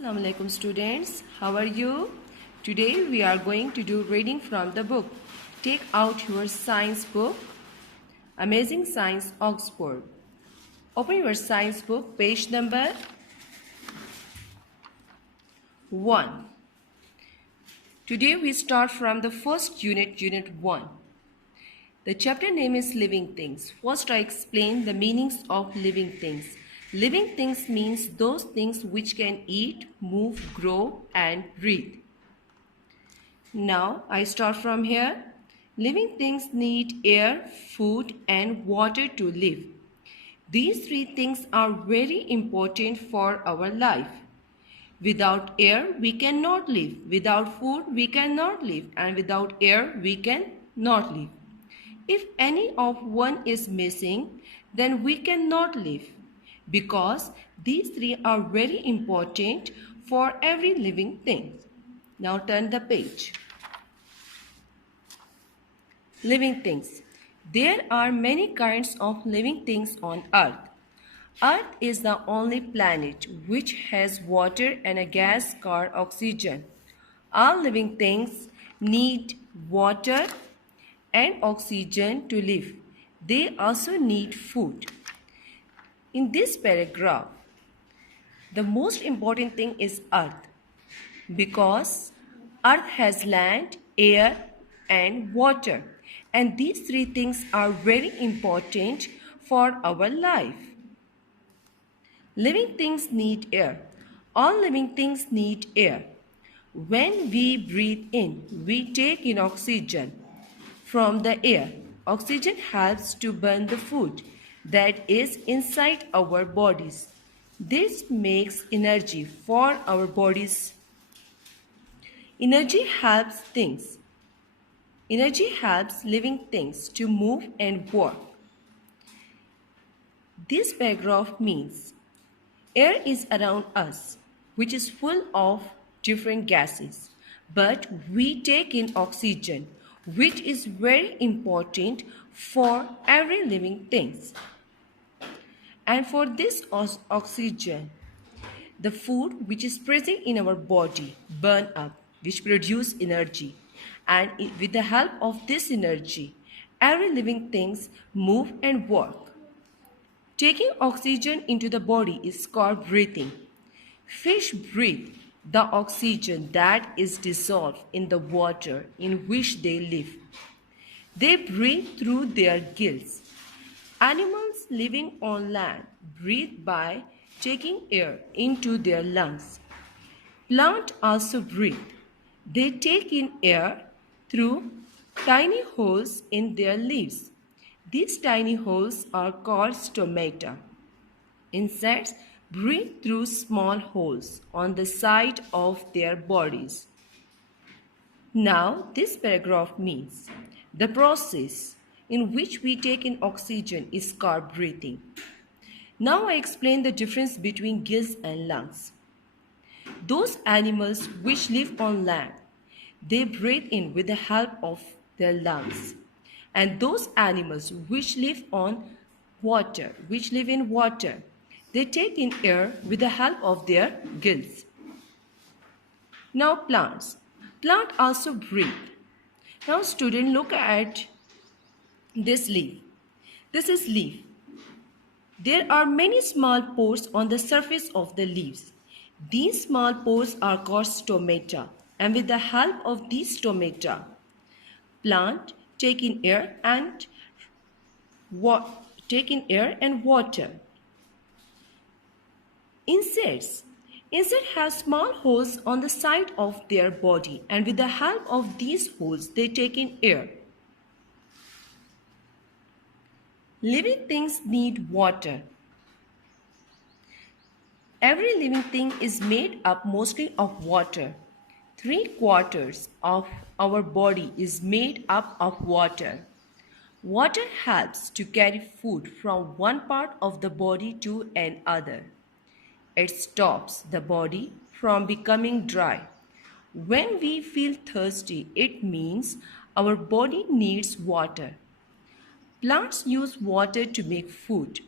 Assalamu alaikum students, how are you? Today we are going to do reading from the book. Take out your science book, Amazing Science Oxford. Open your science book, page number 1. Today we start from the first unit, unit 1. The chapter name is Living Things. First I explain the meanings of living things. Living things means those things which can eat, move, grow and breathe. Now I start from here. Living things need air, food and water to live. These three things are very important for our life. Without air we cannot live. Without food we cannot live. And without air we cannot live. If any of one is missing, then we cannot live. Because these three are very important for every living thing. Now turn the page. Living things. There are many kinds of living things on Earth. Earth is the only planet which has water and a gas called oxygen. All living things need water and oxygen to live. They also need food. In this paragraph, the most important thing is Earth, because Earth has land, air and water, and these three things are very important for our life. Living things need air. All living things need air. When we breathe in, we take in oxygen from the air. Oxygen helps to burn the food that is inside our bodies. This makes energy for our bodies. Energy helps living things to move and work. This paragraph means air is around us, which is full of different gases, but we take in oxygen, which is very important for every living thing. And for this oxygen, the food which is present in our body burn up, which produce energy. And with the help of this energy, every living things move and work. Taking oxygen into the body is called breathing. Fish breathe the oxygen that is dissolved in the water in which they live. They breathe through their gills. Animals living on land breathe by taking air into their lungs. Plants also breathe. They take in air through tiny holes in their leaves. These tiny holes are called stomata. Insects breathe through small holes on the side of their bodies. Now, this paragraph means the process in which we take in oxygen is called breathing. Now I explain the difference between gills and lungs. Those animals which live on land, they breathe in with the help of their lungs. And those animals which live in water, they take in air with the help of their gills. Now plants. Plants also breathe. Now student, look at this leaf. This is leaf. There are many small pores on the surface of the leaves. These small pores are called stomata, and with the help of these stomata, plant take in air and water. Insects have small holes on the side of their body, and with the help of these holes, they take in air. Living things need water. Every living thing is made up mostly of water. 3/4 of our body is made up of water. Water helps to carry food from one part of the body to another. It stops the body from becoming dry. When we feel thirsty, it means our body needs water. Plants use water to make food.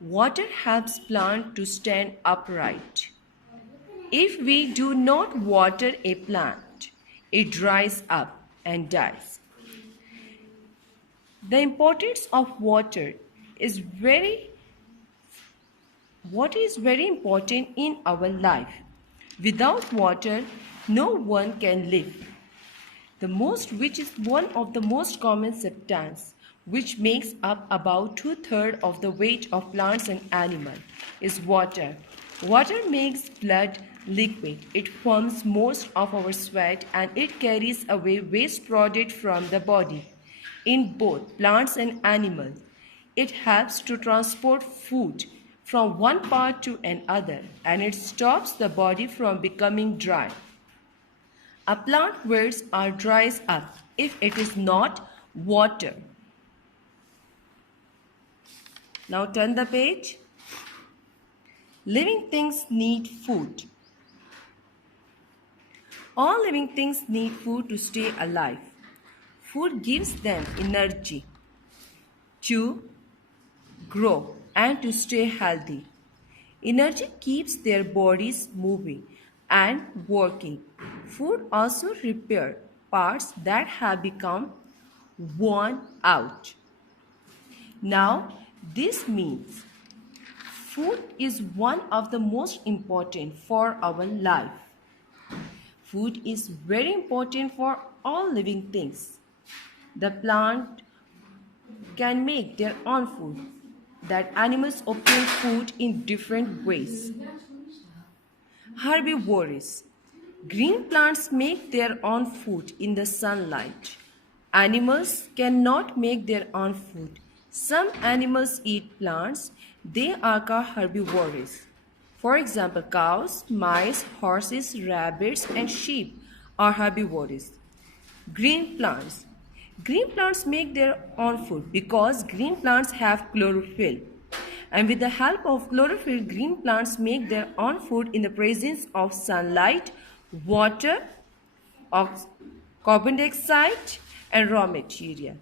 Water helps plants to stand upright. If we do not water a plant, it dries up and dies. The importance of water is very important in our life. Without water, no one can live. Which is one of the most common substance, which makes up about 2/3 of the weight of plants and animals, is water. Water makes blood liquid. It forms most of our sweat and it carries away waste product from the body. In both plants and animals, it helps to transport food from one part to another and it stops the body from becoming dry. A plant wilts or dries up if it is not watered. Now turn the page. Living things need food. All living things need food to stay alive. Food gives them energy to grow and to stay healthy. Energy keeps their bodies moving and working. Food also repairs parts that have become worn out. Now, this means food is one of the most important for our life. Food is very important for all living things. The plant can make their own food. That animals obtain food in different ways. Herbivores. Green plants make their own food in the sunlight. Animals cannot make their own food. Some animals eat plants. They are called herbivores. For example, cows, mice, horses, rabbits, and sheep are herbivores. Green plants. Green plants make their own food because green plants have chlorophyll. And with the help of chlorophyll, green plants make their own food in the presence of sunlight, water, carbon dioxide, and raw material.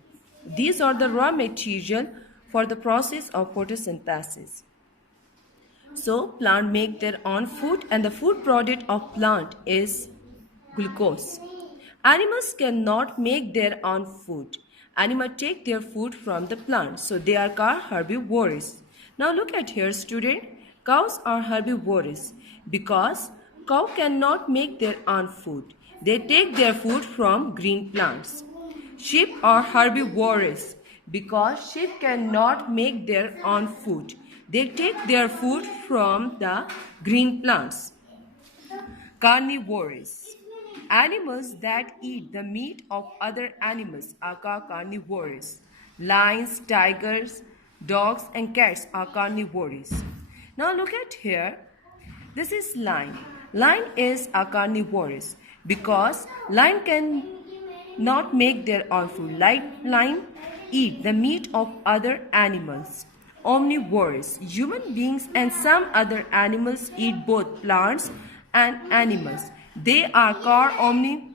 These are the raw material for the process of photosynthesis. So, plant make their own food and the food product of plant is glucose. Animals cannot make their own food. Animals take their food from the plant. So, they are called herbivores. Now, look at here, student. Cows are herbivores because cow cannot make their own food. They take their food from green plants. Sheep are herbivores because sheep cannot make their own food. They take their food from the green plants. Carnivores. Animals that eat the meat of other animals are called carnivores. Lions, tigers, dogs and cats are carnivores. Now look at here. This is lion. Lion is a carnivorous because lion can not make their own food. Lion eat the meat of other animals. Omnivorous. Human beings and some other animals eat both plants and animals. They are called omnivorous.